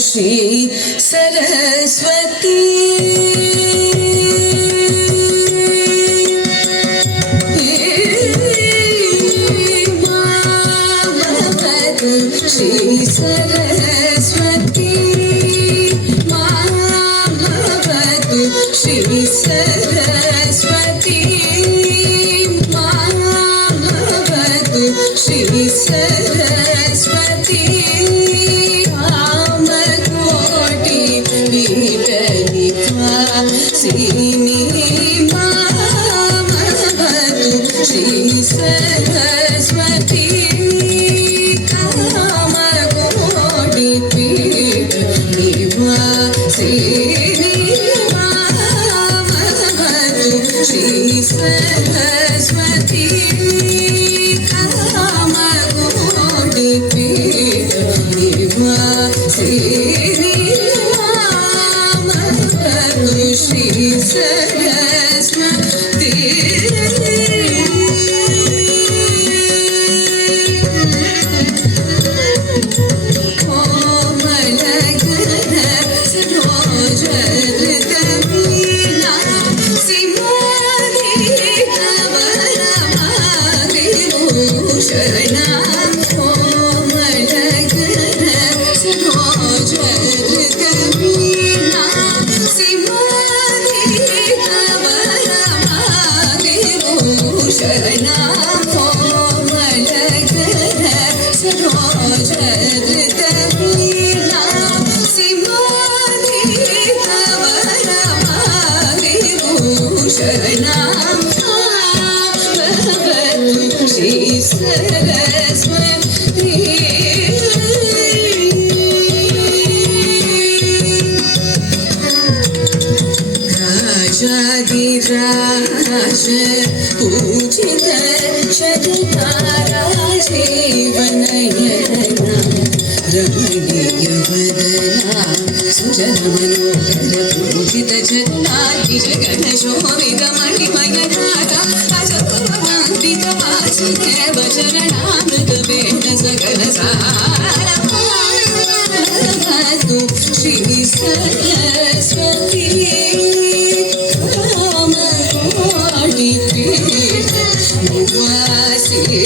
श्री सरस्वती श्री सरस्वती मामवतु श्री सरस्वती मामवतु श्री सरस्वती सीनी मामवतु श्री सरस्वती कामकोटि पीठ निवासिनी मामवतु श्री सरस्वती कामकोटि पीठ निवासिनी श्री सरस्वती कोमलकर सरोजलकमीना सिंहाधिकवरमादिभूषणा कोमलकर सरोजलकमीना सिंहाधिकवरमादिभूषणा कोमलकर सरोजलकमीना सिंहाधिकवरमादिभूषणा मामवतु श्री सरस्वती राजाधिराज पूजित शतधाराजीवनयना रमणीय वदना सुजन मनोहर पूजित जगन्नाथ जगन शोभित मणिमयनाथा अजपुरवन्दित वासुदेव चरणामृत वेद सकल सारा मामवतु श्री सरस्वती कामकोटि पीठ निवासिनी